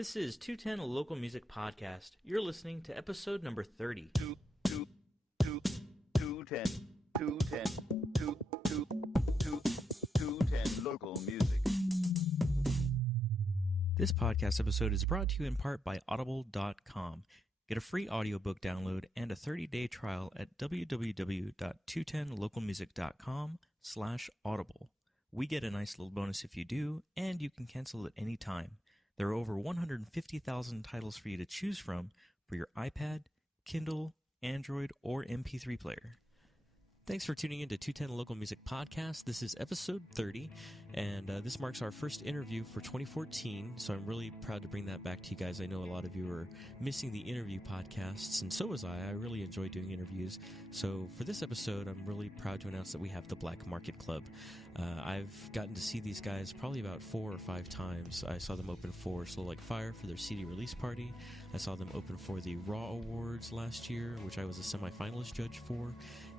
This is 210, a local music podcast. You're listening to episode number 30. 210 local music. This podcast episode is brought to you in part by Audible.com. Get a free audiobook download and a 30-day trial at www.210localmusic.com/audible. We get a nice little bonus if you do, and you can cancel at any time. There are over 150,000 titles for you to choose from for your iPad, Kindle, Android, or MP3 player. Thanks for tuning in to 210 Local Music Podcast. This is episode 30, and this marks our first interview for 2014, so I'm really proud to bring that back to you guys. I know a lot of you are missing the interview podcasts, and so was I. I really enjoy doing interviews. So for this episode, I'm really proud to announce that we have the Black Market Club. I've gotten to see these guys probably about 4 or 5 times. I saw them open for Slow Like Fire for their CD release party. I saw them open for the Raw Awards last year, which I was a semifinalist judge for,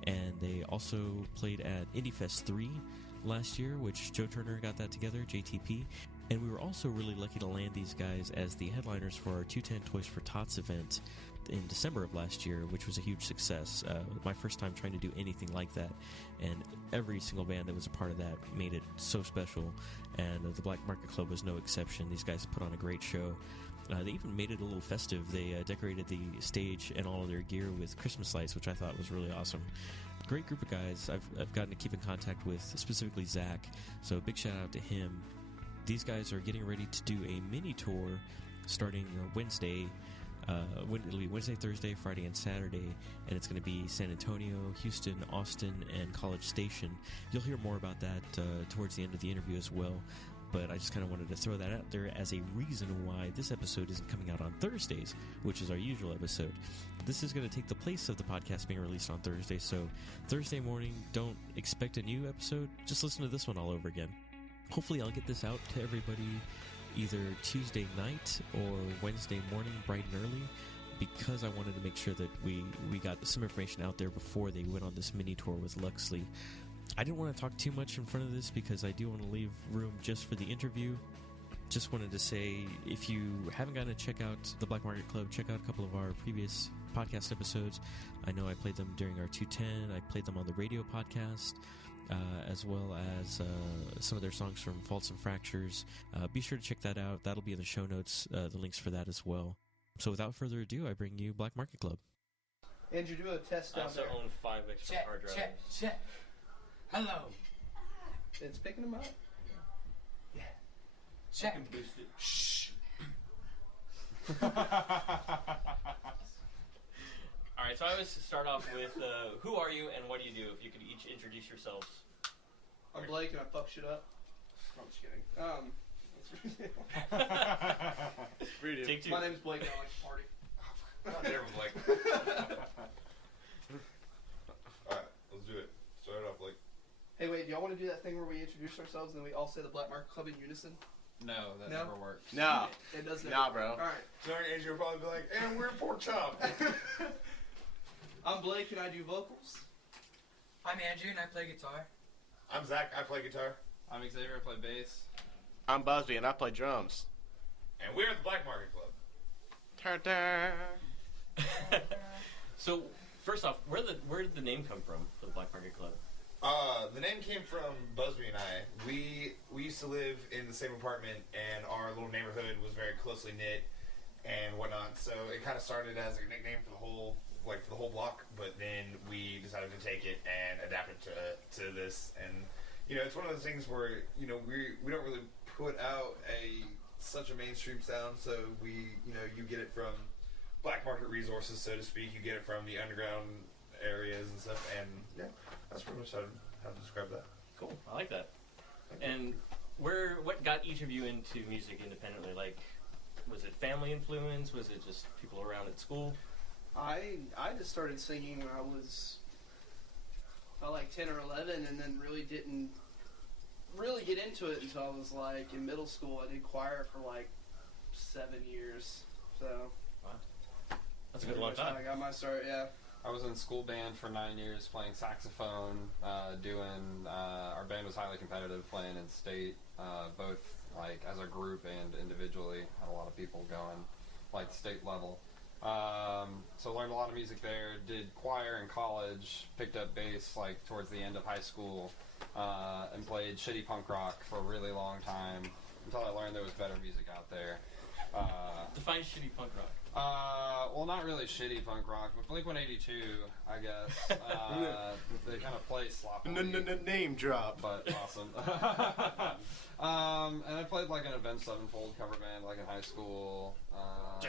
and they also played at IndieFest 3 last year, which Joe Turner got that together, JTP. And we were also really lucky to land these guys as the headliners for our 210 Toys for Tots event in December of last year, which was a huge success. My first time trying to do anything like that, and every single band that was a part of that made it so special, and the Black Market Club was no exception. These guys put on a great show. They even made it a little festive. They decorated the stage and all of their gear with Christmas lights, which I thought was really awesome. Great group of guys. I've gotten to keep in contact with, specifically Zach, so big shout out to him. These guys are getting ready to do a mini tour starting Wednesday. It'll be Wednesday, Thursday, Friday, and Saturday, and it's going to be San Antonio, Houston, Austin, and College Station. You'll hear more about that towards the end of the interview as well, but I just kind of wanted to throw that out there as a reason why this episode isn't coming out on Thursdays, which is our usual episode. This is going to take the place of the podcast being released on Thursday, so Thursday morning, don't expect a new episode. Just listen to this one all over again. Hopefully I'll get this out to everybody either Tuesday night or Wednesday morning bright and early, because I wanted to make sure that we got some information out there before they went on this mini tour with Luxley. I didn't want to talk too much in front of this because I do want to leave room just for the interview. Just wanted to say, if you haven't gotten to check out the Black Market Club, check out a couple of our previous podcast episodes. I know I played them during our 210. I played them on the radio podcast, as well as some of their songs from Faults and Fractures. Be sure to check that out. That'll be in the show notes, the links for that as well. So without further ado, I bring you Black Market Club. Andrew, do a test down there. I also own 5 extra hard drives. Check. Hello. It's picking them up? Yeah. Check. Shh. Alright, so I always start off with, who are you and what do you do? If you could each introduce yourselves. I'm Blake and I fuck shit up. I'm just kidding. Take 2. My name's Blake and I like to party. God damn it, Blake. Alright, let's do it. Start it off, Blake. Hey, wait, do y'all want to do that thing where we introduce ourselves and then we all say the Black Market Club in unison? No, that never works. No. It doesn't. Nah, bro. Alright. Sorry, Andrew will probably be like, and we're pork chop. I'm Blake and I do vocals. I'm Andrew and I play guitar. I'm Zach, I play guitar. I'm Xavier, I play bass. I'm Busby and I play drums. And we're the Black Market Club. Ta-da. So, first off, where did the name come from for the Black Market Club? The name came from Busby and I. We used to live in the same apartment, and our little neighborhood was very closely knit and whatnot. So it kind of started as a nickname for the whole block. But then we decided to take it and adapt it to this. And it's one of those things where we don't really put out such a mainstream sound. So you get it from black market resources, so to speak. You get it from the underground areas and stuff, and yeah, that's pretty much how to describe that. Cool, I like that. And what got each of you into music independently? Like, was it family influence? Was it just people around at school? I just started singing when I was about like 10 or 11, and then really didn't really get into it until I was like in middle school. I did choir for like 7 years, so wow, that's a good long time. I got my start, yeah. I was in school band for 9 years, playing saxophone, our band was highly competitive, playing in state, both like as a group and individually. Had a lot of people going, like state level. So learned a lot of music there. Did choir in college. Picked up bass like towards the end of high school, and played shitty punk rock for a really long time until I learned there was better music out there. Define shitty punk rock. Well, not really shitty punk rock, but Blink-182, I guess. They kind of play sloppily. Name drop. But awesome. And I played like an Avenged Sevenfold cover band, like in high school. Yeah.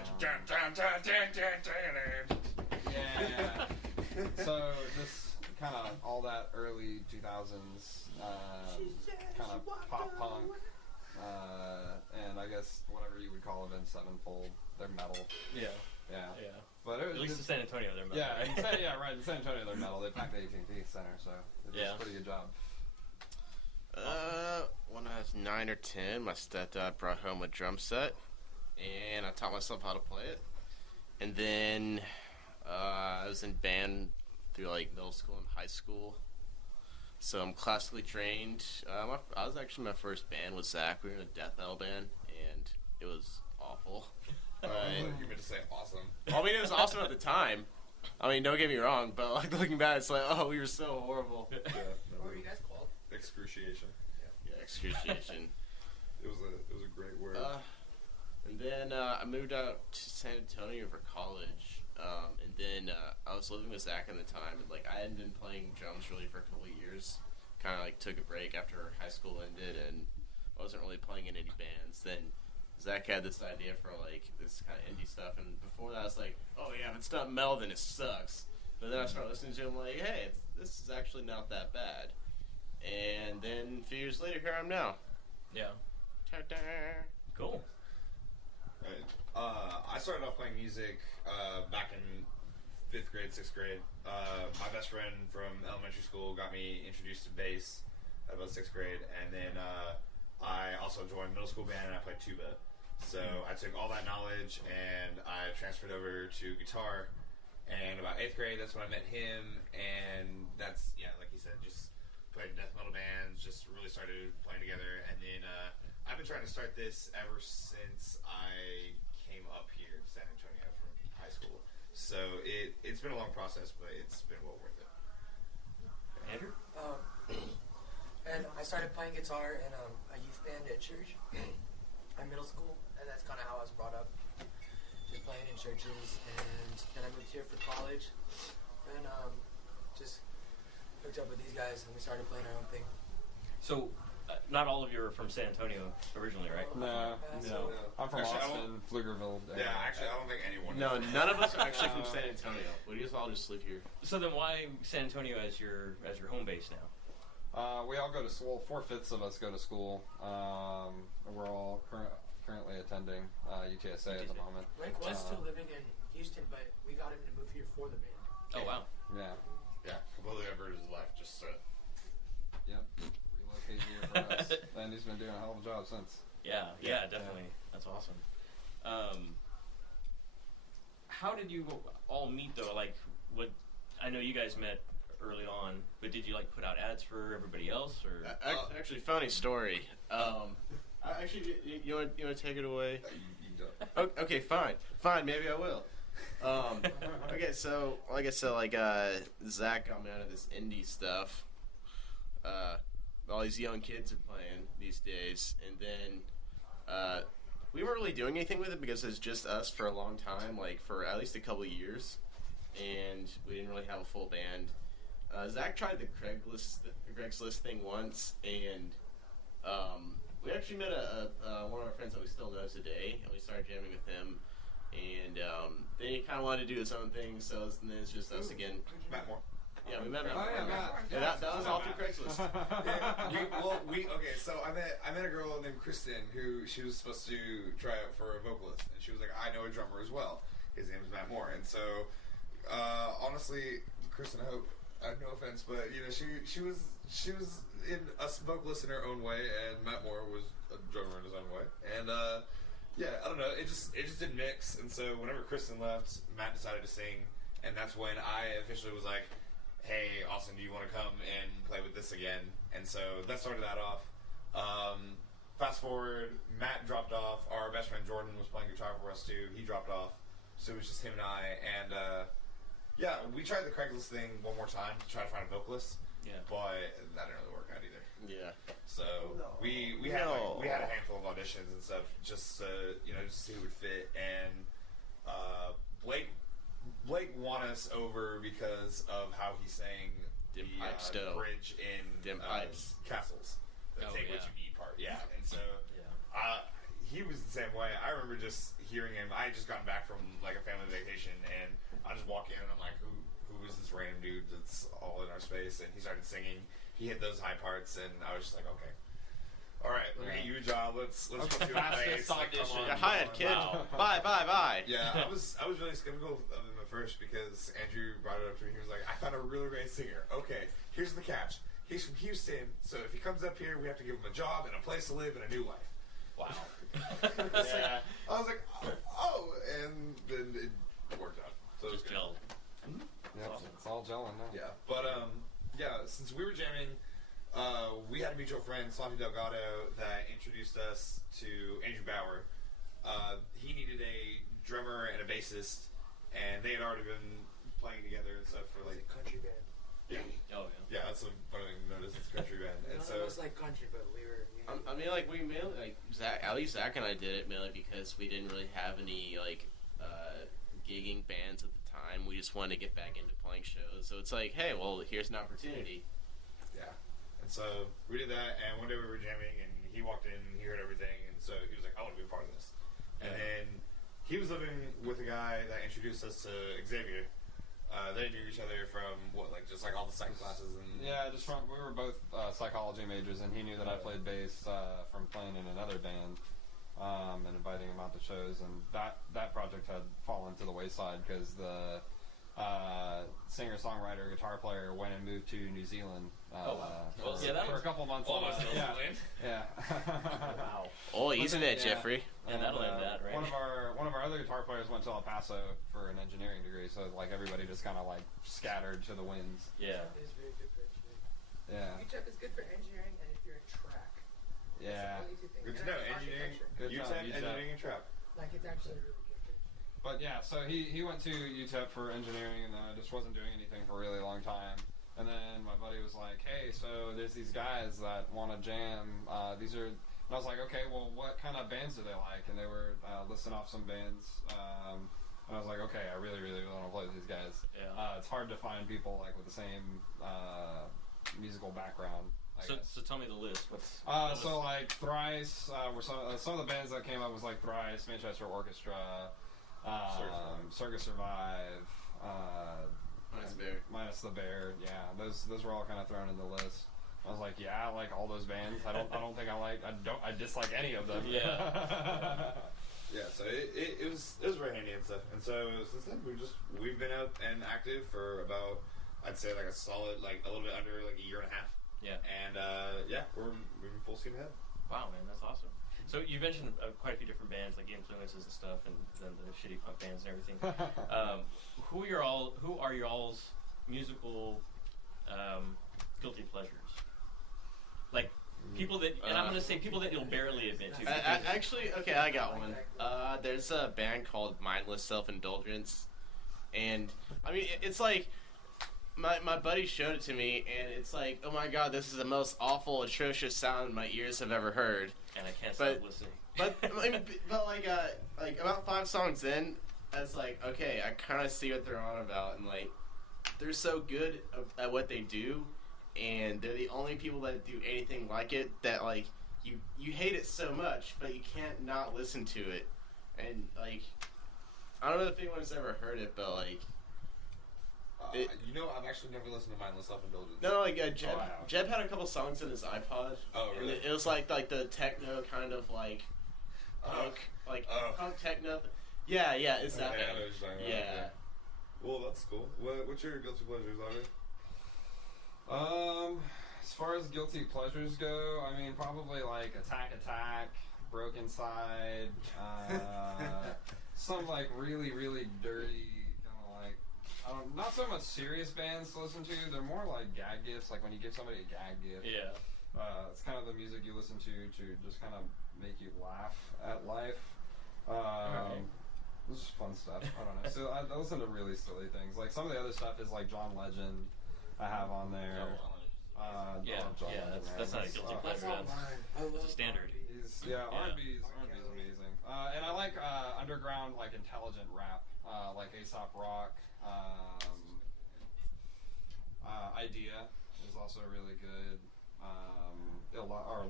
So just kind of all that early 2000s kind of pop punk. And I guess whatever you would call Avenged Sevenfold, they're metal. Yeah. Yeah. Yeah. But it was At least in San Antonio, they're metal. yeah, right? yeah, right. In San Antonio, they're metal. They packed the AT&T Center, so they did a pretty good job. When I was 9 or 10, my stepdad brought home a drum set, and I taught myself how to play it. And then I was in band through like middle school and high school. So I'm classically trained. I was actually, my first band was Zach. We were in a death metal band, and it was awful. You meant to say awesome. Well, I mean, it was awesome at the time. I mean, don't get me wrong, but like looking back, it's like, oh, we were so horrible. Yeah. What were you guys called? Excruciation. Yeah, excruciation. It was a great word. And then I moved out to San Antonio for college. And then I was living with Zach at the time, and like I hadn't been playing drums really for a couple of years. Kind of like took a break after high school ended, and I wasn't really playing in any bands. Then Zach had this idea for like this kind of indie stuff, and before that I was like, oh yeah, if it's not metal, then it sucks. But then I started listening to him like, hey, this is actually not that bad. And then a few years later, here I am now. Yeah. Ta-da. Cool. Right. I started off playing music back in 5th grade, 6th grade. My best friend from elementary school got me introduced to bass at about 6th grade, and then I also joined middle school band and I played tuba. So I took all that knowledge and I transferred over to guitar. And about 8th grade, that's when I met him, and that's, yeah, like he said, just played in death metal bands, just really started playing together. And then I've been trying to start this ever since I came up here to San Antonio from high school. So it's been a long process, but it's been well worth it. Andrew? And I started playing guitar in a youth band at church in middle school, and that's kind of how I was brought up, just playing in churches. And then I moved here for college, and just hooked up with these guys, and we started playing our own thing. So, not all of you are from San Antonio originally, right? No. I'm from Actually, Austin, Pflugerville. Yeah, actually, I don't think anyone. No, none of us are actually from San Antonio. We just all just live here. So then, why San Antonio as your home base now? We all go to school. 4/5 of us go to school. We're all currently attending UTSA at the moment. Blake was still living in Houston, but we got him to move here for the band. Oh, wow. Yeah. Yeah, completely averted his life just so. Yep. Relocate here for us. And he's been doing a hell of a job since. Yeah, definitely. That's awesome. How did you all meet, though? Like, I know you guys met early on, but did you like put out ads for everybody else, or? Actually, funny story. Actually, you want to take it away? Okay, fine. Maybe I will. Okay, so like I said, Zach got me out of this indie stuff. All these young kids are playing these days, and then we weren't really doing anything with it because it was just us for a long time, like for at least a couple of years, and we didn't really have a full band. Zach tried the Craigslist thing once, and we actually met one of our friends that we still know today, and we started jamming with him. And then he kind of wanted to do his own thing, so then it's just us again. Matt Moore. Yeah, we met Matt. Oh, yeah, Matt. Yeah, that was all through Craigslist. So I met a girl named Kristen who she was supposed to try out for a vocalist, and she was like, I know a drummer as well. His name is Matt Moore, and so honestly, Kristen, I have no offense, but you know, she was in a vocalist in her own way, and Matt Moore was a drummer in his own way, and yeah, I don't know, it just didn't mix, and so whenever Kristen left, Matt decided to sing, and that's when I officially was like, hey, Austin, do you want to come and play with this again? And so that started that off. fast forward, Matt dropped off. Our best friend Jordan was playing guitar for us too. He dropped off, so it was just him and I. And yeah, we tried the Craigslist thing one more time to try to find a vocalist. Yeah. But that didn't really work out either. Yeah. So we had we had a handful of auditions and stuff just to see who would fit. And Blake won us over because of how he sang the bridge in Castles. The Take What You Need part. Yeah. And so he was the same way. I remember just hearing him. I had just gotten back from like a family vacation, and I just walk in and I'm like, who is this random dude that's all in our space? And he started singing. He hit those high parts, and I was just like, okay. All right, let me get you a job. Let's put you in place. Like, come on, you're hired, kid. Wow. Bye. Yeah, I was really skeptical of him at first because Andrew brought it up to me. He was like, I found a really great singer. Okay, here's the catch. He's from Houston, so if he comes up here, we have to give him a job and a place to live and a new life. Wow. I was like, oh, and then it worked out. So just gelled. Yeah, it's all gelling now. Yeah, but since we were jamming, we had a mutual friend, Slavi Delgado, that introduced us to Andrew Bauer. He needed a drummer and a bassist, and they had already been playing together and stuff for like country band. Yeah. Oh yeah. Yeah, that's a funny thing to notice. It's a country band, and None so of us like country, but we were. I mean, like we mainly, like Zach, at least Zach and I did it mainly because we didn't really have any like gigging bands at the time. We just wanted to get back into playing shows. So it's like, hey, well, here's an opportunity. Yeah. And so we did that, and one day we were jamming, and he walked in, and he heard everything, and so he was like, I want to be a part of this. And then he was living with a guy that introduced us to Xavier. They knew each other from just all the psych classes and we were both psychology majors, and he knew that I played bass from playing in another band, and inviting him out to shows, and that project had fallen to the wayside because the singer-songwriter, guitar player went and moved to New Zealand for a couple months. Almost yeah. Wow. Oh, he's in it, Jeffrey. Yeah, that'll end that, right? One of our other guitar players went to El Paso for an engineering degree, so like everybody just kind of like scattered to the winds. Yeah. It is very good for engineering. Yeah. UTEP is good for engineering, and if you're in track. Yeah. Good to know. Engineering, UTEP, engineering, and trap. Like it's actually really good for engineering. But yeah, so he went to UTEP for engineering, and just wasn't doing anything for a really long time. And then my buddy was like, hey, so there's these guys that want to jam. And I was like, okay, well, what kind of bands do they like? And they were listing off some bands. And I was like, okay, I really, really want to play with these guys. Yeah. It's hard to find people like with the same musical background. So tell me the list. So like Thrice were some of the bands that came up was like Thrice, Manchester Orchestra, Circus Survive, Minus the Bear. Yeah, those were all kind of thrown in the list. I was like, yeah, I like all those bands. I don't think I dislike any of them. Yeah. Yeah, so it was very handy and stuff. And so since then we've been out and active for about, I'd say like a solid a little bit under a year and a half. Yeah. And we're moving full steam ahead. Wow, man, that's awesome. So you mentioned quite a few different bands, like influences and stuff, and then the shitty punk bands and everything. Who are y'all's musical guilty pleasures? Like people that, and I'm gonna say people that you'll barely admit to. Actually, okay, I got one. There's a band called Mindless Self-Indulgence, and I mean it's like. My buddy showed it to me, and it's like, oh my god, this is the most awful, atrocious sound my ears have ever heard. And I can't stop listening. But like about 5 songs in, it's like, okay, I kind of see what they're on about, and like, they're so good at what they do, and they're the only people that do anything like it that like you hate it so much, but you can't not listen to it, and like, I don't know if anyone's ever heard it, but like. I've actually never listened to Mindless Self-Indulgence. No, like Jeb had a couple songs in his iPod. Oh, really? And it was like the techno kind of like punk, punk techno. Yeah, it's that band. I know what you're talking about. Yeah. Okay. Well, that's cool. What's your guilty pleasures, Larry? As far as guilty pleasures go, I mean probably like Attack, Broken Side, some like really really dirty. Not so much serious bands to listen to. They're more like gag gifts, like when you give somebody a gag gift. Yeah. It's kind of the music you listen to just kind of make you laugh at life. This is fun stuff. I don't know. So I listen to really silly things. Like some of the other stuff is like John Legend. I have on there. That's not a guilty pleasure. That's a standard. R&B is amazing. And I like underground, like intelligent rap, like Aesop Rock. Idea is also really good.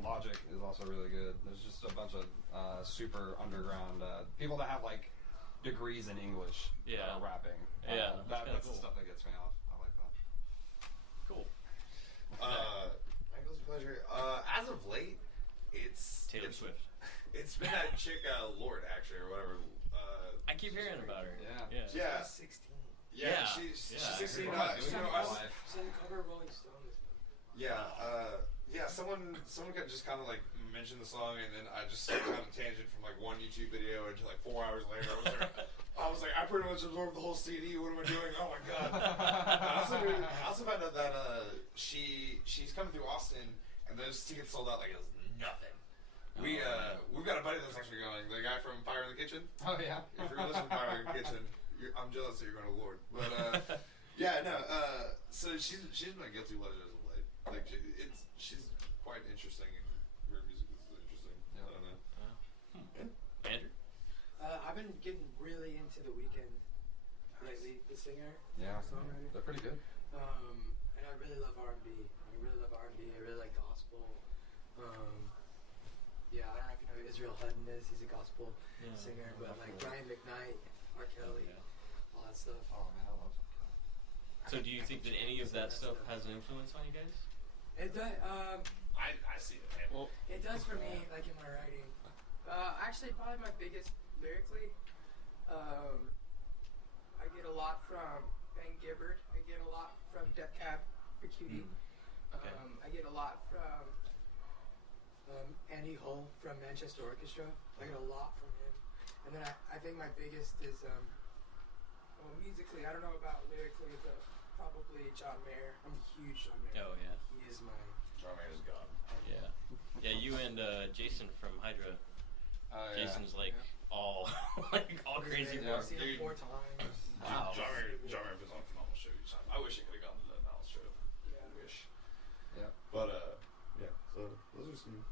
Logic is also really good. There's just a bunch of super underground people that have like degrees in English rapping. That's cool. the stuff that gets me off. I like that. Cool. My guilty pleasure. As of late, it's Taylor Swift. It's been that chick, Lord, actually, or whatever. I keep hearing about her. Yeah. She's 16. Yeah, she's 16. She's on the cover of Rolling Stone this month. Someone just kind of like mentioned the song, and then I just kind of tangent from like one YouTube video into like 4 hours later. I was like, I pretty much absorbed the whole CD. What am I doing? Oh my god! I also found out that she's coming through Austin, and those tickets sold out like it was nothing. We've got a buddy that's actually going. The guy from Fire in the Kitchen. Oh yeah. If you're listening to Fire in the Kitchen, I'm jealous that you're going to Lord. But so she's my guilty pleasure as of late. Like she's quite interesting, and her music is interesting. I don't know. Andrew? I've been getting really into The Weeknd lately, the singer. Yeah. Songwriter. They're pretty good. And I really love R&B. I really like gospel. I don't know if you know who Israel Hutton is. He's a gospel singer. But like Brian McKnight, R. Kelly, all that stuff. Oh man, I love it. So do you think that any of that stuff has an influence on you guys? It does. I see it. Man. Well, It does for me, like in my writing. Actually, probably my biggest lyrically. I get a lot from Ben Gibbard. I get a lot from Death Cab for Cutie. Okay. I get a lot from Andy Hull from Manchester Orchestra. I get a lot from him. And then I think my biggest is musically. I don't know about lyrically, but probably John Mayer. I'm a huge John Mayer. Oh, yeah. He is my. John Mayer's God. Yeah, you and Jason from Hydra. Jason's like all crazy. I've seen him 4 times. Wow. John Mayer puts on a phenomenal show each time. I wish he could have gone to the Dallas show. Yeah. I wish. Yeah. But so those are some.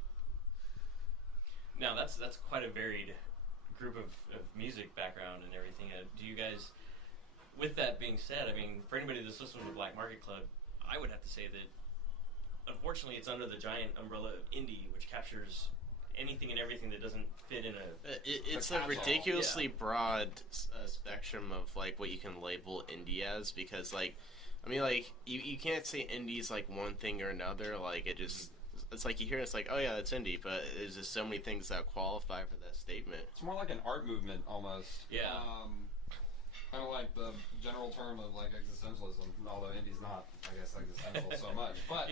Now that's quite a varied group of music background and everything. Do you guys, with that being said, I mean, for anybody that's listening to Black Market Club, I would have to say that unfortunately it's under the giant umbrella of indie, which captures anything and everything that doesn't fit in it's a ridiculously broad spectrum of like what you can label indie as, because like I mean like you can't say indie is like one thing or another. Like it's like you hear it's like, oh yeah, that's indie, but there's just so many things that qualify for that statement. It's more like an art movement almost. Yeah. Kind of like the general term of like existentialism, although indie's not, I guess, existential so much. But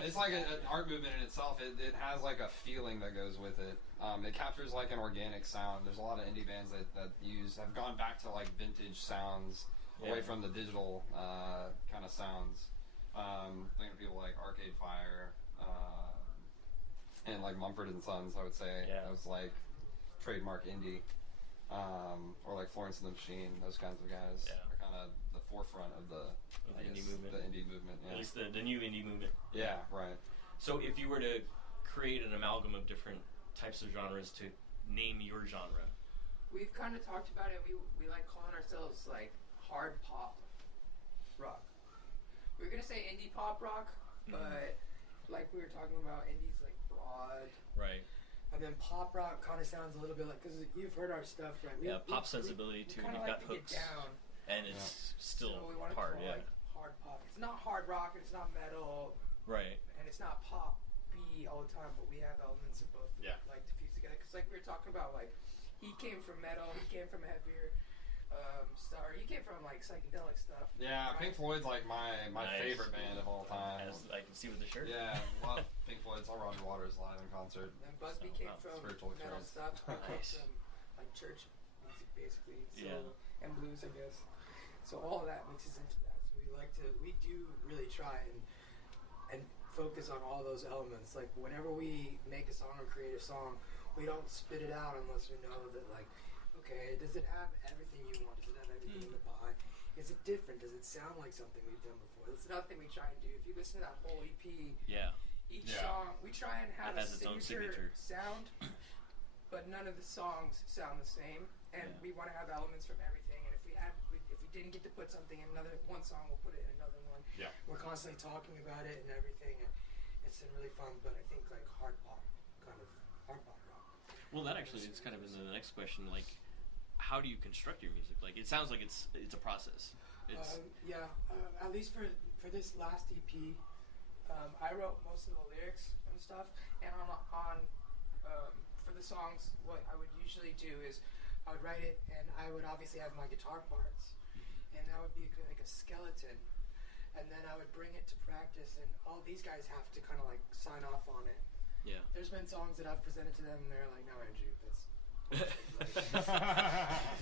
it's like an art movement in itself. It has like a feeling that goes with it. It captures like an organic sound. There's a lot of indie bands that have gone back to like vintage sounds, away from the digital kind of sounds. Thinking of people like Arcade Fire and like Mumford and Sons, I would say. That was like trademark indie. Or like Florence and the Machine, those kinds of guys are kind of the forefront of the indie movement. The indie movement, At least the new indie movement. Yeah, right. So if you were to create an amalgam of different types of genres to name your genre, We've kind of talked about it. We like calling ourselves like hard pop rock. We were gonna say indie pop rock, but like we were talking about, indie's like broad. right? And then pop rock kind of sounds a little bit like, because you've heard our stuff, right? Pop sensibility too. You've got hooks, and it's still so we want to hard. call it like hard pop. It's not hard rock, and it's not metal, Right. and it's not pop B all the time. But we have elements of both, like diffused together. Because like we were talking about, like he came from metal, he came from heavier stuff. He came from like psychedelic stuff. Yeah, right? Pink Floyd's like my Nice. favorite band of all time. As I can see with the shirt. Yeah, love Pink Floyd. Saw Roger Waters live in concert. And Busby came from spiritual metal experience. stuff. I came Nice. from like church music, basically. So, Yeah. and blues, I guess. So all of that mixes into that. So we do really try and focus on all those elements. Like whenever we make a song or create a song, we don't spit it out unless we know that like, okay, does it have everything you want? Does it have everything in the pie? Is it different? Does it sound like something we've done before? That's another thing we try and do. If you listen to that whole EP, each song, we try and have a signature sound, but none of the songs sound the same. And we want to have elements from everything. And if we didn't get to put something in one song, we'll put it in another one. Yeah. We're constantly talking about it and everything, and it's been really fun. But I think like hard pop rock. Well, that actually is kind of into the next question. Like, how do you construct your music? Like, it sounds like it's a process. It's at least for this last EP, I wrote most of the lyrics and stuff. And on for the songs, what I would usually do is I would write it, and I would obviously have my guitar parts, and that would be like a skeleton. And then I would bring it to practice, and all these guys have to kind of like sign off on it. Yeah. There's been songs that I've presented to them, and they're like, "No, Andrew, that's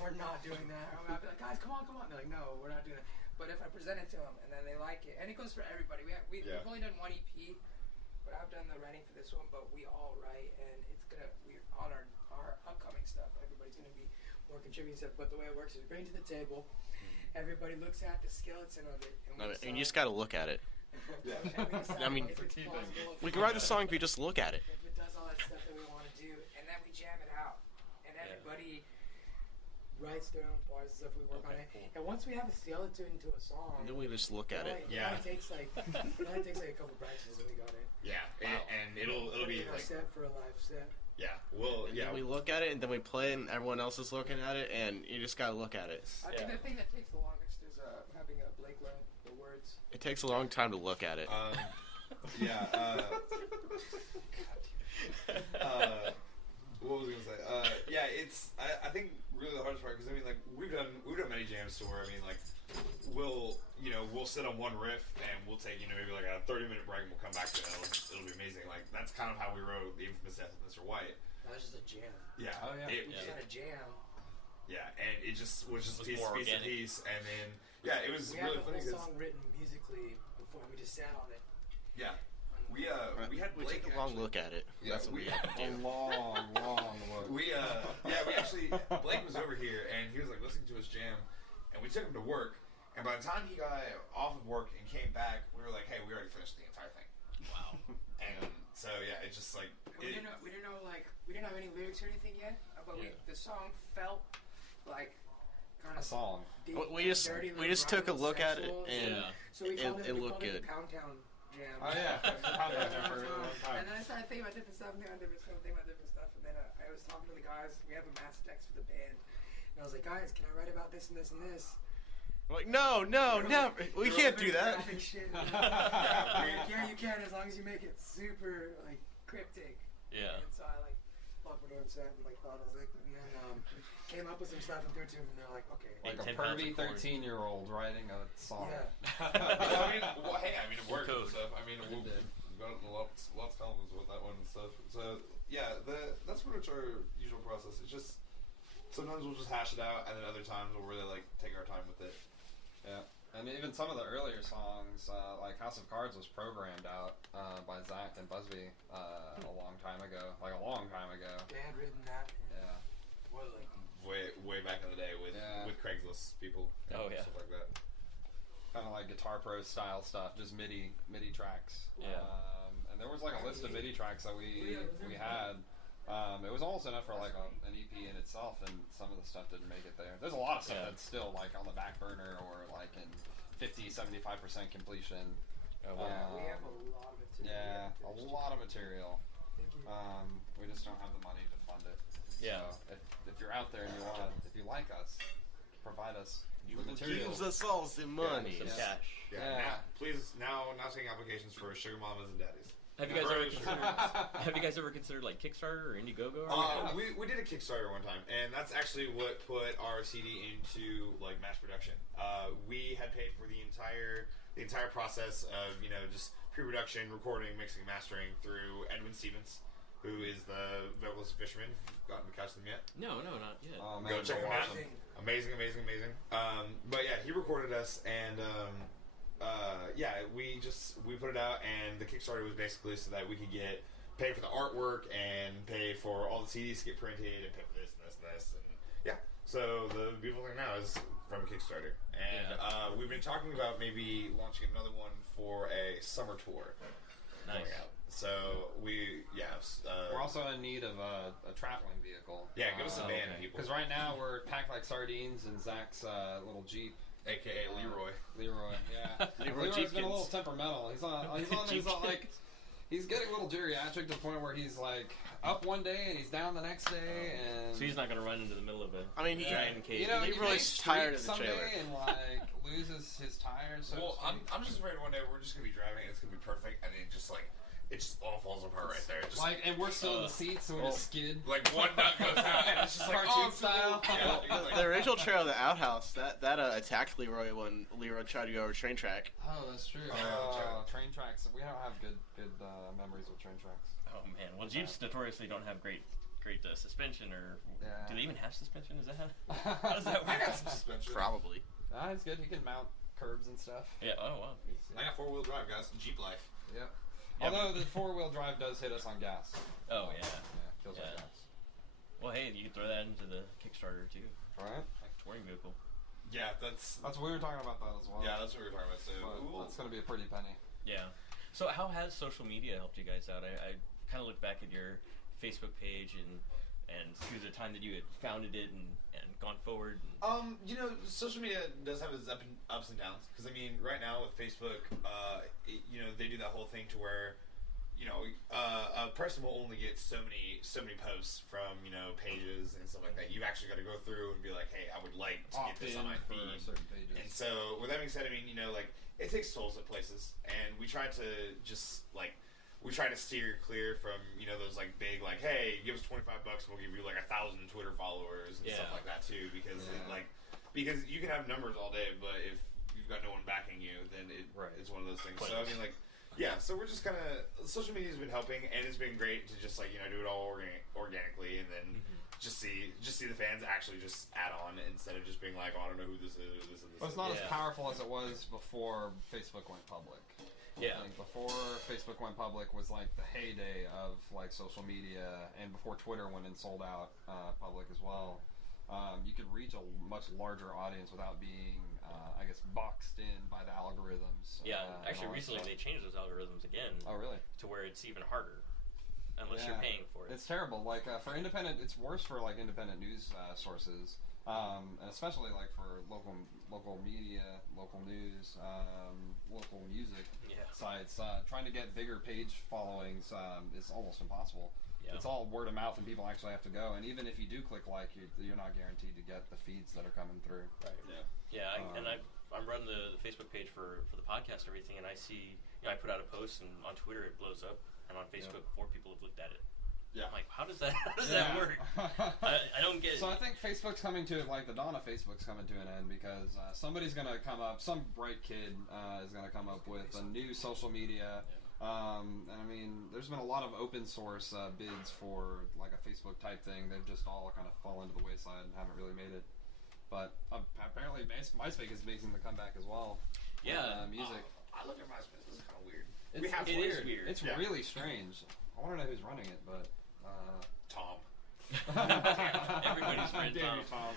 we're not doing that." Or I'll be like, "Guys, come on!" They're like, "No, we're not doing that." But if I present it to them, and then they like it, and it goes for everybody. We've only done one EP, but I've done the writing for this one. But we all write, and we're on our upcoming stuff. Everybody's gonna be more contributing stuff. But the way it works is we bring it to the table. Everybody looks at the skeleton of it, And you just got to look at it. I mean, we can write the song if you just look at it. If it does all that stuff that we want to do, and then we jam it out, and everybody writes their own parts and stuff. We work on it, and once we have a skeleton to a song, And then we just look at it. It only takes like a couple practices, and we got it. Yeah, and it'll be like set for a live set. Yeah, well, And then we look at it, and then we play it, and everyone else is looking at it, and you just gotta look at it. I think the thing that takes the longest is having Blake learn the words. It takes a long time to look at it. What was I gonna say? It's I think really the hardest part, because I mean, like we've done many jams to where I mean, like we'll sit on one riff and we'll take maybe like a 30-minute break and we'll come back to it. It'll be amazing. Like that's kind of how we wrote the infamous Death of Mr. White. That was just a jam. Yeah. Oh yeah. We just had a jam. Yeah, and it just was just piece more to piece, and then it was really funny. We had the whole song written musically before we just sat on it. Yeah. We had Blake take a long look at it. Yeah, That's what we had to A do. long look. we actually Blake was over here and he was like listening to his jam, and we took him to work, and by the time he got off of work and came back, we were like, hey, we already finished the entire thing. Wow. And so it's just like we didn't know like we didn't have any lyrics or anything yet, but the song felt like kind A of song. deep, We just dirty, took a rock, look at it, sexual. and So we called it we looked called it good. the Pound Town Jam. Oh yeah. And then I started thinking about different stuff, and then I was talking to the guys. We have a mass text for the band, and I was like, guys, can I write about this and this and this? We're like, no, never. We can't do that. Shit. Yeah, you can, as long as you make it super like cryptic. Yeah. And so I like fucked with it and sat and like thought I was like, and then came up with some stuff and threw it to them, and they're like, okay. Like a 10 pounds pervy of corn. 13-year-old writing a song. Yeah. it worked and Code. stuff. I mean, we've got lots of albums with that one and stuff. So that's pretty much our usual process. It's just sometimes we'll just hash it out, and then other times we'll really like take our time with it. Yeah. And even some of the earlier songs, like House of Cards was programmed out by Zach and Busby a long time ago. They had written that. Yeah. What, like, Way back in the day with Craigslist people. Oh, yeah. Stuff like that. Kind of like Guitar Pro style stuff, just MIDI tracks. Yeah. And there was like a list of MIDI tracks that we had. It was almost enough for like an EP in itself, and some of the stuff didn't make it there. There's a lot of stuff that's still like on the back burner or like in 50-75% completion. Oh, wow. we have a lot of material. Yeah, a lot of material. Thank you. We just don't have the money to fund it. Yeah. So if you're out there and if you like us, provide us with material. Gives us all some money. Some Yeah. cash. Yeah. Please now taking applications for sugar mamas and daddies. Have you guys ever considered like Kickstarter or Indiegogo? Or We did a Kickstarter one time, and that's actually what put our CD into like mass production. We had paid for the entire process of just pre-production, recording, mixing, mastering through Edwin Stevens, who is the vocalist of Fisherman. Gotten to catch them yet? No, not yet. Oh, man, Go check him out. Amazing. Amazing. But yeah, he recorded us, and we put it out, and the Kickstarter was basically so that we could pay for the artwork and pay for all the CDs to get printed and pay for this, and yeah. So the beautiful thing now is from a Kickstarter, and we've been talking about maybe launching another one for a summer tour. Nice. So we're also in need of a traveling vehicle. Yeah, give us a band, people. Because right now we're packed like sardines in Zach's little Jeep. AKA Leroy. Yeah. Leroy's Leroy's been a little Jeepkins. temperamental. He's getting a little geriatric to the point where he's like up one day and he's down the next day, and So he's not going to run into the middle of a I mean, giant cave. you know, Leroy's tired of the someday trailer. and like loses his tires. So Well, I'm just afraid one day we're just gonna be driving and it's gonna be perfect, and it just all falls apart right there. Just and we're still in the seats, so we just skid. like one nut goes out, and it's just like Cartoon it's a little- style. Yeah, The original trailer of the outhouse that attacked Leroy when Leroy tried to go over a train track. Oh, that's true. Train tracks. We don't have good memories with train tracks. Oh man, well Jeeps notoriously don't have great suspension, or do they even have suspension? Is that how does that I work? got some suspension. Probably. It's good. He can mount curbs and stuff. Yeah. Oh wow. I got 4-wheel drive, guys. Jeep life. Yep. Yeah, Although the 4-wheel drive does hit us on gas. Oh yeah. Kills Yeah. our gas. Well, hey, you can throw that into the Kickstarter too, Right. like touring vehicle. Yeah, that's We were talking about that as well. yeah, that's what we were talking about. So But that's going to be a pretty penny. Yeah. So how has social media helped you guys out? I kind of look back at your Facebook page and through the time that you had founded it and gone forward. And social media does have its ups and downs. Because I mean, right now with Facebook, they do that whole thing to where, a person will only get so many posts from pages and stuff like that. You've actually got to go through and be like, hey, I would like to get this on my for feed. certain pages. And so, with that being said, I mean, it takes tolls at places, and we try to steer clear from those like big like, hey, give us $25 and we'll give you like 1,000 Twitter followers and stuff like that too, because because you can have numbers all day, but if you've got no one backing you, then it's one of those things. So I mean, like, yeah, so we're just kind of social media has been helping, and it's been great to just like do it all organically, and then just see the fans actually just add on instead of just being like, oh, I don't know who this is. But it's not as powerful as it was before Facebook went public. Yeah. I think before Facebook went public was like the heyday of like social media, and before Twitter went and sold out public as well. You could reach a much larger audience without being, I guess, boxed in by the algorithms. Yeah, actually, recently they changed those algorithms again. Oh, really? To where it's even harder, unless you're paying for it. It's terrible. Like for independent, it's worse for like independent news sources, and especially like for local media, local news, local music sites. Trying to get bigger page followings is almost impossible. Yeah. It's all word of mouth, and people actually have to go. And even if you do click like, you're not guaranteed to get the feeds that are coming through. Right. Yeah. I'm running the Facebook page for the podcast and everything, and I see, I put out a post, and on Twitter it blows up, and on Facebook 4 people have looked at it. Yeah. I'm like, how does that work? I don't get it. So I think Facebook's coming to, like, the dawn of Facebook's coming to an end, because somebody's going to come up, some bright kid is going to come up with a new social media. And I mean, there's been a lot of open source bids for like a Facebook type thing. They've just all kind of fallen to the wayside and haven't really made it. But apparently MySpace is making the comeback as well. Yeah. Music. I look at MySpace. It's kind of weird. It is weird. It's really strange. I want to know who's running it, but Tom. Everybody's friend Tom.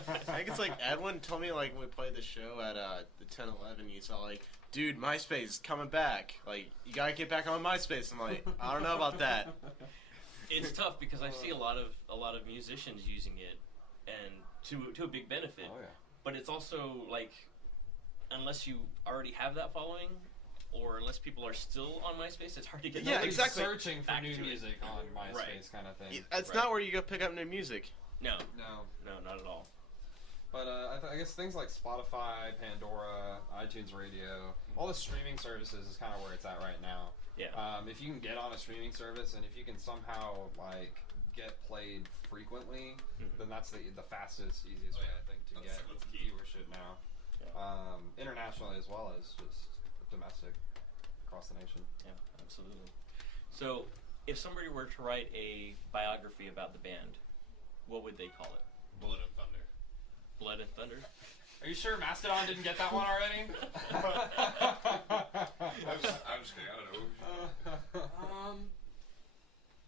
I think it's like Edwin told me like when we played the show at the 10-11, you saw like, dude, MySpace is coming back. Like, you gotta get back on MySpace. I'm like, I don't know about that. It's tough because I see a lot of musicians using it, and to a big benefit. Oh yeah. But it's also like, unless you already have that following, or unless people are still on MySpace, it's hard to get. Yeah, exactly. Searching for back new to it. music on MySpace kind of thing. That's not where you go pick up new music. No, No. not at all. But I guess things like Spotify, Pandora, iTunes Radio, all the streaming services is kind of where it's at right now. Yeah. If you can get on a streaming service, and if you can somehow like get played frequently, then that's the fastest, easiest way I think to get viewership now. Yeah. Internationally as well as just domestic across the nation. Yeah, absolutely. So, if somebody were to write a biography about the band, what would they call it? Blood and Thunder. Blood and Thunder? Are you sure Mastodon didn't get that one already? I'm just kidding. I don't know.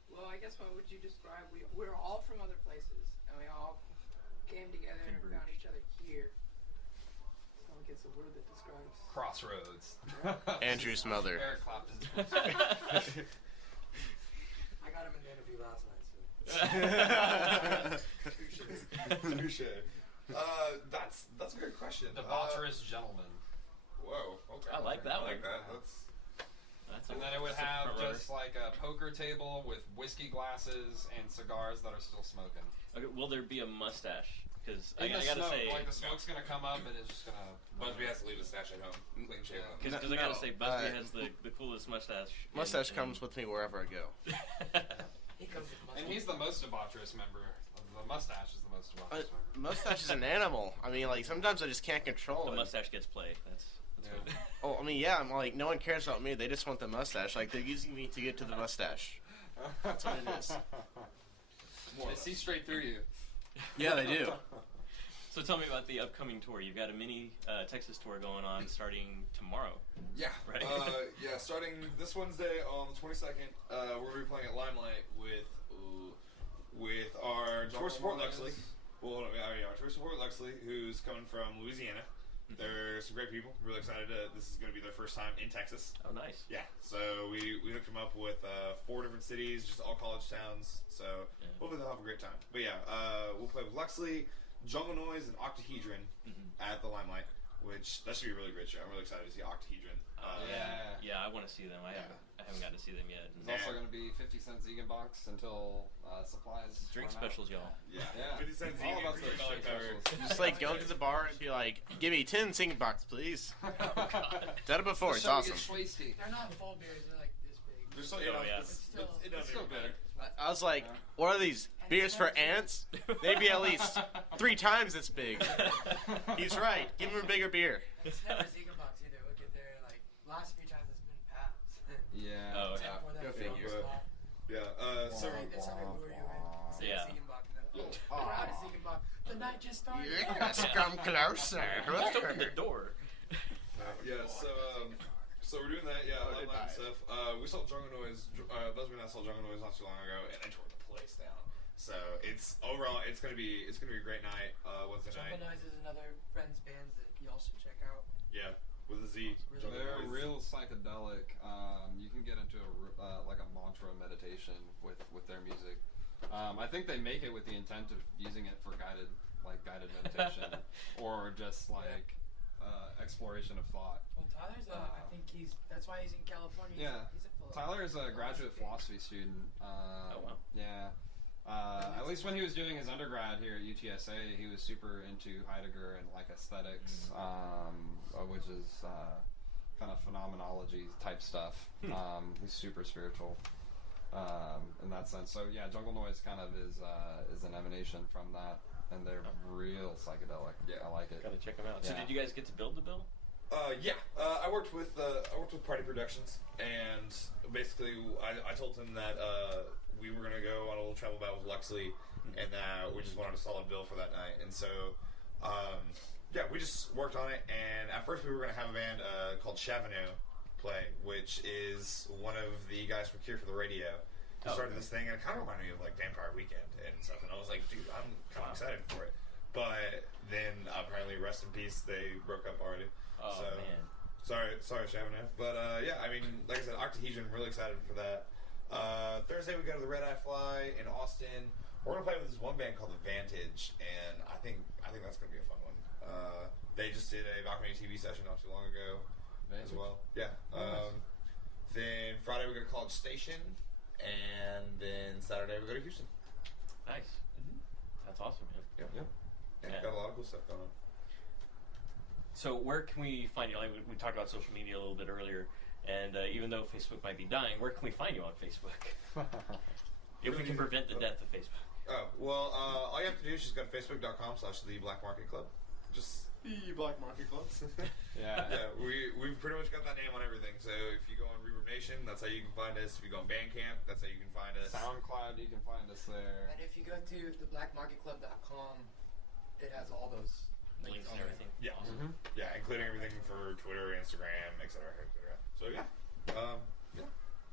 Well, I guess what would you describe? We're all from other places, and we all came together and found each other here. So I guess a word that describes. Crossroads. Andrew's mother. Eric Clapton. I got him in the interview last night, so. Touche. That's a good question. Debaucherous gentleman. Whoa. Okay. I like that I one. like that. And then it would have just like a poker table with whiskey glasses and cigars that are still smoking. Okay, will there be a mustache? Because I In the gotta smoke, say, like the smoke's gonna come up and it's just gonna. Busby has to leave his stash at home. Clean shaven. because I gotta say, Busby has the coolest mustache. Mustache comes with me wherever I go. He comes with And he's the most debaucherous member. The mustache is the most debaucherous member. Mustache is an animal. I mean, like, sometimes I just can't control The it. mustache gets play. That's what. Oh, I mean, yeah, I'm like, no one cares about me. They just want the mustache. Like, they're using me to get to the mustache. That's what it is. They see straight through you. Yeah, they do. So tell me about the upcoming tour. You've got a mini Texas tour going on starting tomorrow. Yeah. Right. Starting this Wednesday on the 22nd, we're gonna be playing at Limelight with our tour support Luxley. Well, our tour support Luxley, who's coming from Louisiana. They're some great people. Really excited. This is going to be their first time in Texas. Oh, nice. Yeah. So we hooked them up with 4 different cities, just all college towns. So hopefully they'll have a great time. But yeah, we'll play with Luxley, Jungle Noise, and Octahedron at the Limelight, which that should be a really great show. I'm really excited to see Octahedron. Yeah, I want to see them. I haven't got to see them yet. There's also going to be 50-cent Ziegen box until supplies. Drink run out. specials, y'all. Yeah. 50 cents All about the drink specials. Just, like, go to the bar and be like, give me 10 singing box, please. Oh, God. Done it before. It's awesome. They're not full beers. They're like this big. They're so, It's still good. I was like, what are these? Beers for ants? They'd be at least 3 times this big. He's right. Give him a bigger beer. It's never Ziegen box either. Look at their last few times it's been Pabst. Yeah. Oh, Time for that Go film figure. spot. Yeah. It's something to lure you in. Say Yeah. Ziegen box now. We're out of Ziegen box. The night just started. Yes, come closer. Just open the door. So we're doing that. Yeah, Limelight and stuff. We saw Jungle Noise. Busby and I saw Jungle Noise not too long ago, and they tore the place down. So it's overall, it's gonna be a great night. Wednesday night. Jungle Noise is another friends band that y'all should check out. Yeah, with a Z. Jungle They're Noise. real psychedelic. You can get into like a mantra meditation with their music. I think they make it with the intent of using it for guided meditation or just like exploration of thought. Well, Tyler's I think that's why he's in California. Yeah. He's a Tyler is a graduate philosophy student. Oh, wow. Yeah. At least when he was doing his undergrad here at UTSA, he was super into Heidegger and like aesthetics, which is kind of phenomenology type stuff. He's super spiritual in that sense. So yeah, Jungle Noise kind of is an emanation from that, and they're real psychedelic. Yeah. I like it. Gotta check them out. So Yeah. did you guys get to build the bill? I worked with Party Productions, and basically I told him that we were gonna go on a little travel battle with Luxley, and that we just wanted a solid bill for that night. And so, we just worked on it. And at first we were gonna have a band called Chavano play, which is one of the guys from Cure for the Radio who started this thing, and it kind of reminded me of like Vampire Weekend and stuff. And I was like, dude, I'm kind of excited for it. But then apparently, rest in peace, they broke up already. Oh, so, man. Sorry, Chavano. But I mean, like I said, Octahedron, really excited for that. Thursday we go to the Red Eye Fly in Austin. We're gonna play with this one band called The Vantage, and I think that's gonna be a fun one. They just did a balcony TV session not too long ago as well. Yeah. Then Friday we go to College Station, and then Saturday we go to Houston. Nice. That's awesome, man. Yeah. Got a lot of cool stuff going on. So where can we find you? Like we talked about social media a little bit earlier, and even though Facebook might be dying, where can we find you on Facebook? If we can prevent the death of Facebook. Oh, well, all you have to do is just go to facebook.com/theblackmarketclub. Just The Black Market Club. Yeah. we've pretty much got that name on everything. So if you go on Reverb Nation, that's how you can find us. If you go on Bandcamp, that's how you can find us. SoundCloud, you can find us there. And if you go to theblackmarketclub.com, it has all those Links and on there. everything. Yeah. Awesome. Yeah, including everything for Twitter, Instagram, etc. So yeah.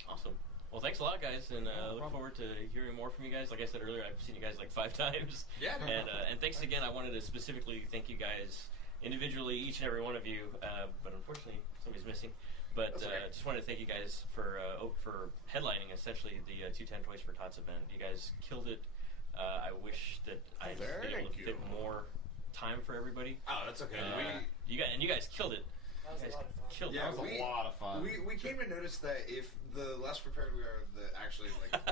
Awesome. Well, thanks a lot, guys, and look forward to hearing more from you guys. Like I said earlier, I've seen you guys like 5 times. Yeah. And thanks again. I wanted to specifically thank you guys individually, each and every one of you. But unfortunately, somebody's missing. But just wanted to thank you guys for headlining essentially the 210 Toys for Tots event. You guys killed it. I wish that I'd been able to fit more time for everybody. Oh, that's okay. You guys killed it. That was a lot of fun. Killed Yeah, it. That was a lot of fun. We came to notice that if the less prepared we are,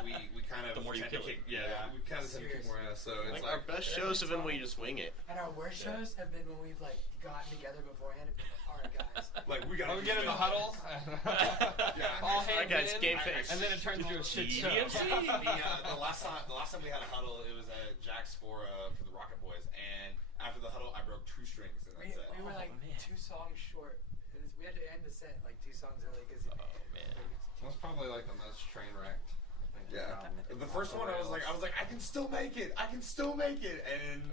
we kind of The more you tend to kill it. kick. Yeah, we kind of tend to kick more ass. So it's Our best shows have been when you just wing it. And our worst shows have been when we've like gotten together beforehand and been like, all right, guys. like we got. We get in the huddle. Yeah. All hands guys, in, game face. and then it turns into a shit show. The last time we had a huddle, it was at Jack's for the Rocket Boys, and after the huddle, I broke 2 strings, and that's it. We were like 2 songs short. We had to end the set like 2 songs early because. Oh man. That's probably like the most train wrecked. Yeah. The first one, I was like, I can still make it, and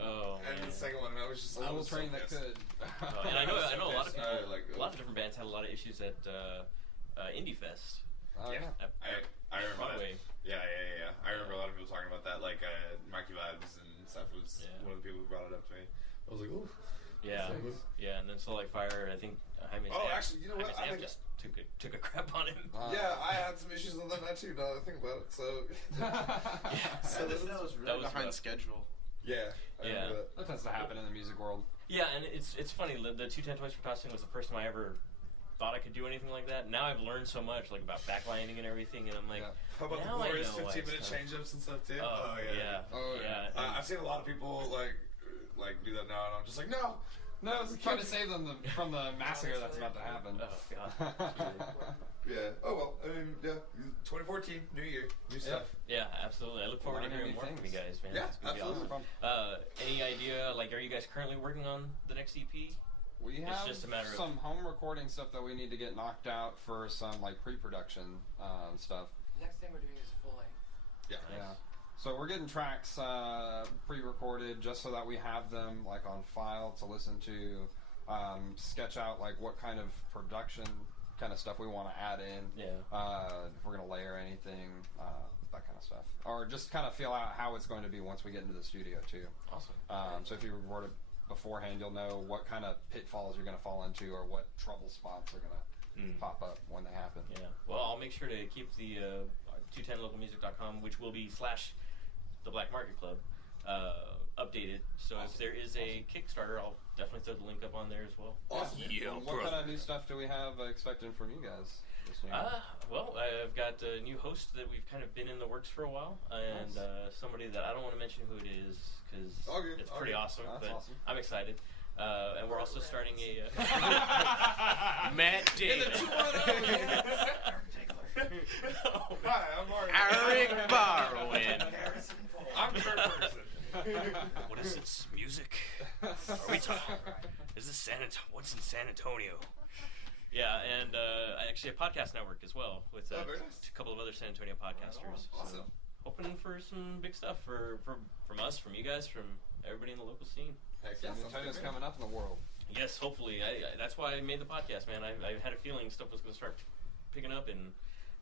the second one, I was just. I will train that could. And I know a lot of people, a lot of different bands had a lot of issues at Indie Fest. Oh yeah. I remember Broadway. that. Yeah. I remember a lot of people talking about that, like Mikey Vibes and stuff was one of the people who brought it up to me. I was like, ooh. Yeah, and then Soul Like Fire, I think Jaime actually, you know what? I think just took a crap on him. Yeah, I had some issues with that too. Now that I think about it, so. So that was that was behind rough. schedule. Yeah. I remember That tends to happen in the music world. Yeah, and it's funny. The 210 Toys for Tots thing was the first time I ever thought I could do anything like that. Now I've learned so much, like about backlining and everything, and I'm like, How about now the I glorious know why 15-minute it's change-ups and stuff too? Oh yeah. I've seen a lot of people like do that now, and I'm just like, no. No, it's trying to save them from the massacre that's about to happen. Oh god. Yeah. Oh well. I mean, yeah. 2014, new year, new stuff. Yeah, absolutely. I look forward to Learning hearing new more from you things. guys, man. Yeah, It's gonna be absolutely. awesome. Any idea? Like, are you guys currently working on the next EP? We It's have just a matter of- some home recording stuff that we need to get knocked out for some like pre-production stuff. Next thing we're doing is full length. Yeah. Yeah. So we're getting tracks pre-recorded just so that we have them like on file to listen to, sketch out like what kind of production kind of stuff we want to add in. Yeah. If we're gonna layer anything, that kind of stuff, or just kind of feel out how it's going to be once we get into the studio too. Awesome. So if you record it beforehand, you'll know what kind of pitfalls you're gonna fall into or what trouble spots are gonna pop up when they happen. Yeah. Well, I'll make sure to keep the 210localmusic.com, which will be / the Black Market Club, updated. So if there is a Kickstarter, I'll definitely throw the link up on there as well. Awesome. What kind of new stuff do we have expected from you guys this new year? Well, I've got a new host that we've kind of been in the works for a while, and somebody that I don't want to mention who it is because it's pretty awesome. That's but awesome. I'm excited. And we're also starting a Matt Damon. Hi, I'm Mark. Eric Barwin. I'm Kurt Person. What is this? Music? Are we talking? Is this what's in San Antonio? Yeah, and actually a podcast network as well with a very nice. couple of other San Antonio podcasters. Awesome. So hoping for some big stuff from us, from you guys, from everybody in the local scene. Heck San yeah, Antonio's coming up in the world. Yes, hopefully. That's why I made the podcast, man. I had a feeling stuff was going to start picking up, and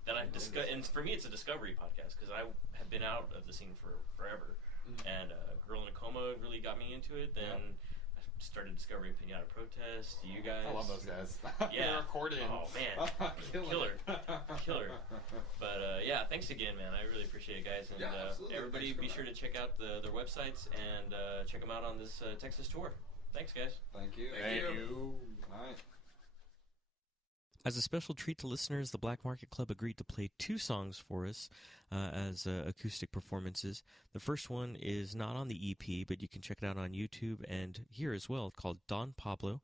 then and for me, it's a discovery podcast because I have been out of the scene for forever. And Girl in a Coma really got me into it. Then I started discovering Pinata Protest. You guys, I love those guys. Yeah. Your accordion. Oh man, Killer. killer. But yeah, thanks again, man. I really appreciate it, guys. And absolutely. everybody, Thanks be for sure to check out their websites and check them out on this Texas tour. Thanks, guys. Thank you. Thank you. All right. As a special treat to listeners, the Black Market Club agreed to play 2 songs for us as acoustic performances. The first one is not on the EP, but you can check it out on YouTube and here as well, called Don Pablo.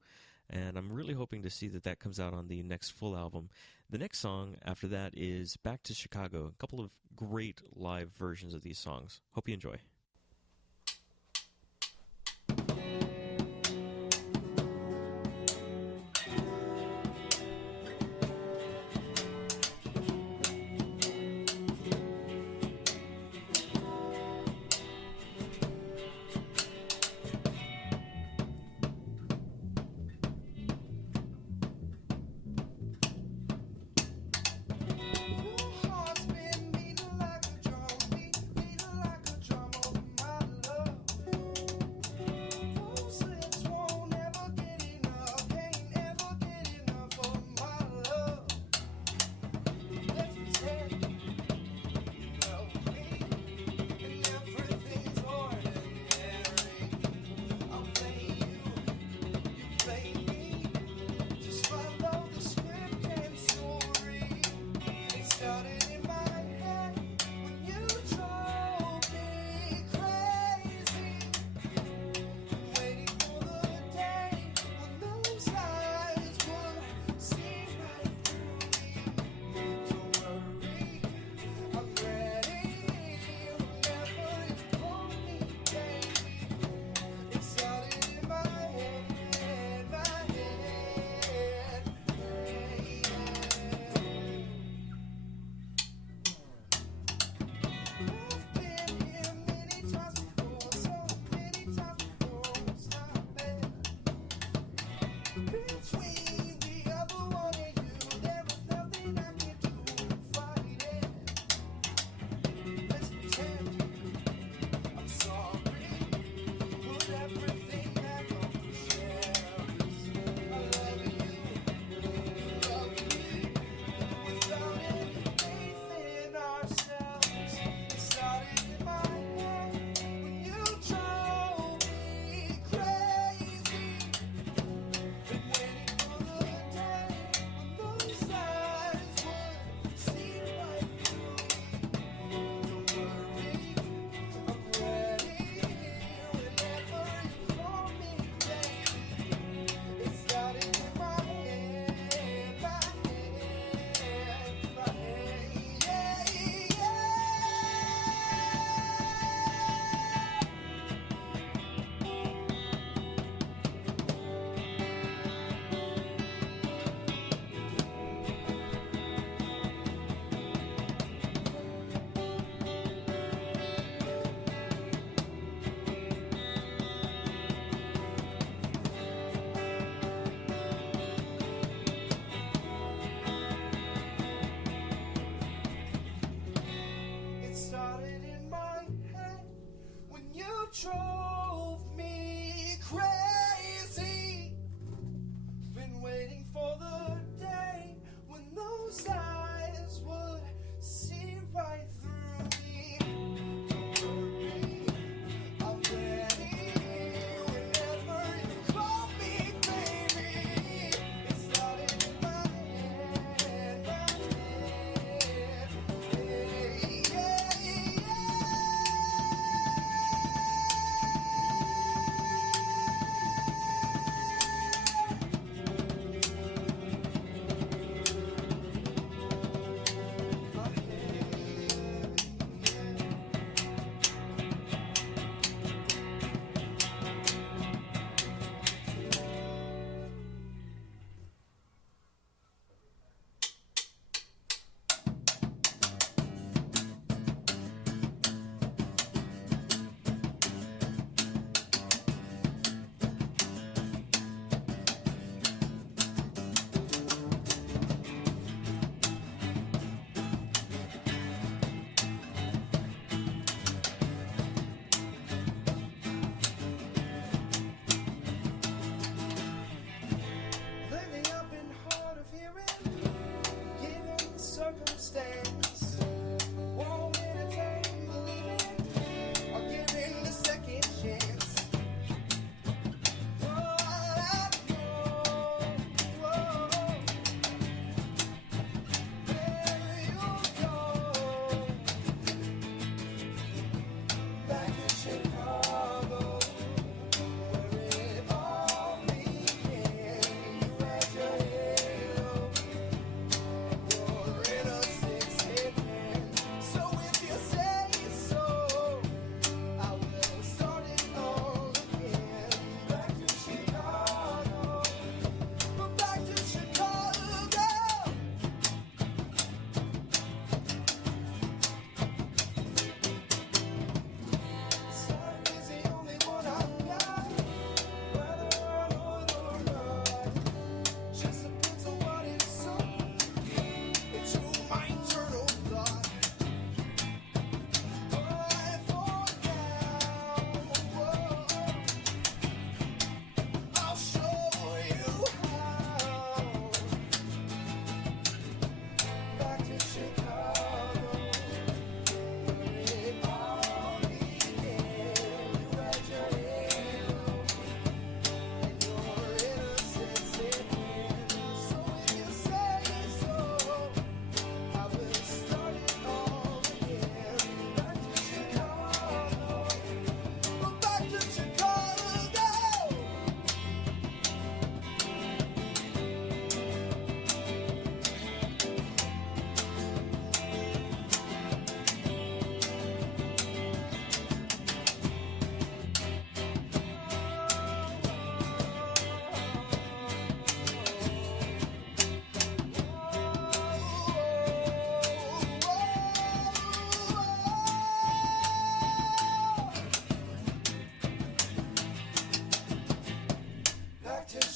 And I'm really hoping to see that comes out on the next full album. The next song after that is Back to Chicago. A couple of great live versions of these songs. Hope you enjoy.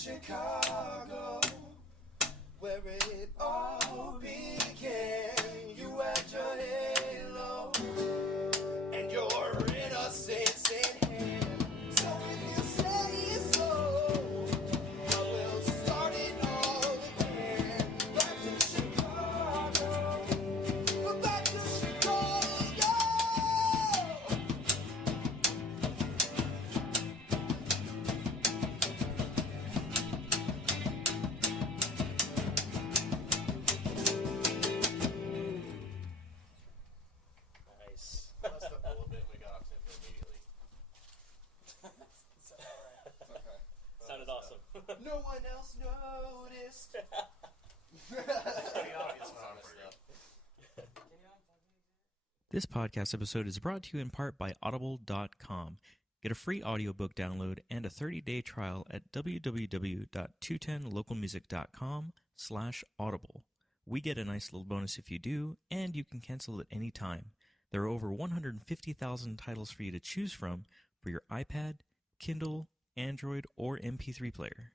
Chicago, where it all began. You had your halo and your innocence in hand. So if you say so, I will start it all again. Back to Chicago, we're back to Chicago. Nice. Messed up a little bit. We got off tempo immediately. Sounded awesome. No one else noticed. This podcast episode is brought to you in part by Audible.com. Get a free audiobook download and a 30-day trial at www.210localmusic.com/audible. We get a nice little bonus if you do, and you can cancel at any time. There are over 150,000 titles for you to choose from for your iPad, Kindle, Android, or MP3 player.